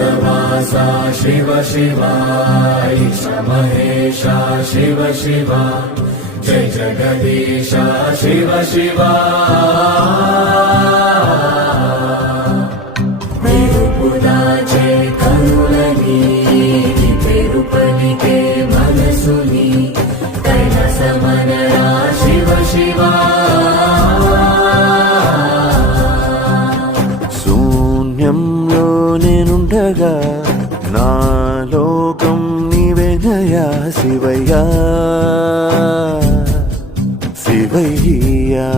कैलासवासा शिव शिवा ईश महेशा शिव शिवा जय जगदीशा शिव शिवा पेरुपुदाचे करुलनी पेरु पलिके मनसुनी कैलासमनरा शिव शिवा శూన్యంలో నేనుండగా నా లోకం నీవేనయా శివయ్యా శివయ్యా